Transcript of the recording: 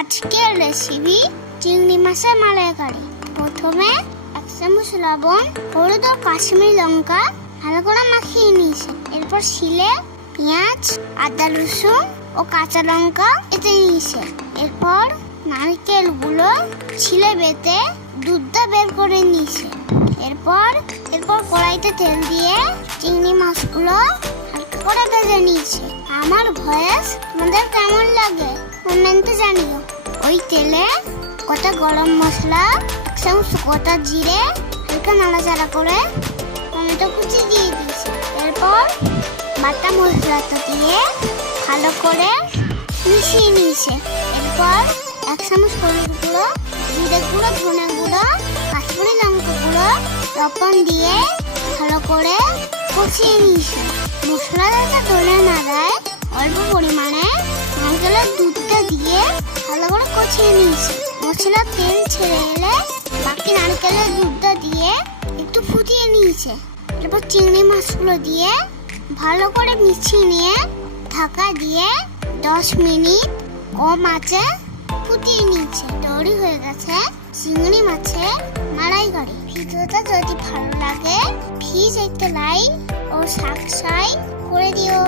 আজকের রেসিপি চিংড়ি মাছের মালাইকারি। প্রথমে 1 চামচ লবণ, হলুদ ও কাশ্মীরি লঙ্কা ভালো করে মাখিয়ে নিয়েছে। এরপর শিলে পেঁয়াজ, আদা, রসুন ও কাঁচা লঙ্কা এতে নিয়েছে। এরপর নারকেলগুলো ছিলে বেটে দুধটা বের করে নিয়েছে। এরপর কড়াইতে তেল দিয়ে চিংড়ি মাছগুলো হালকা করে ভেজে নিয়েছে। আমার ভয়েস তোমাদের কেমন লাগে কমেন্টে জানিও। ওই তেলে গোটা গরম মশলা, 1 চামচ গোটা জিরে হালকা নাড়াচাড়া করে টমেটো কুচি দিয়ে দিয়েছে। এরপর বাটা মশলাটা দিয়ে ভালো করে মিশিয়ে নিয়েছে। এরপর 1 চামচ হলুদ গুঁড়ো, জিরে গুঁড়ো, ধনে গুঁড়ো, কাশ্মীরি লঙ্কা গুঁড়ো, লবণ দিয়ে ভালো করে কষিয়ে নিয়েছে। মশলা যাতে ধরে না দেয় অল্প পরিমাণে নারকেলের দুধটা দিয়ে ভালো করে কষিয়ে নিয়েছে। মশলা তেল ছেড়ে এলে বাকি নারকেলের দুধটা দিয়ে একটু ফুটিয়ে নিয়েছে। এরপর চিংড়ি মাছগুলো দিয়ে ভালো করে মিশিয়ে নিয়ে ঢাকা দিয়ে 10 মিনিট কম আঁচে ফুটিয়ে নিয়েছে। তৈরি হয়ে গেছে চিংড়ি মাছের মালাইকারি। ভিডিওটা যদি ভালো লাগে প্লিজ একটা লাইক ও সাবস্ক্রাইব করে দিও।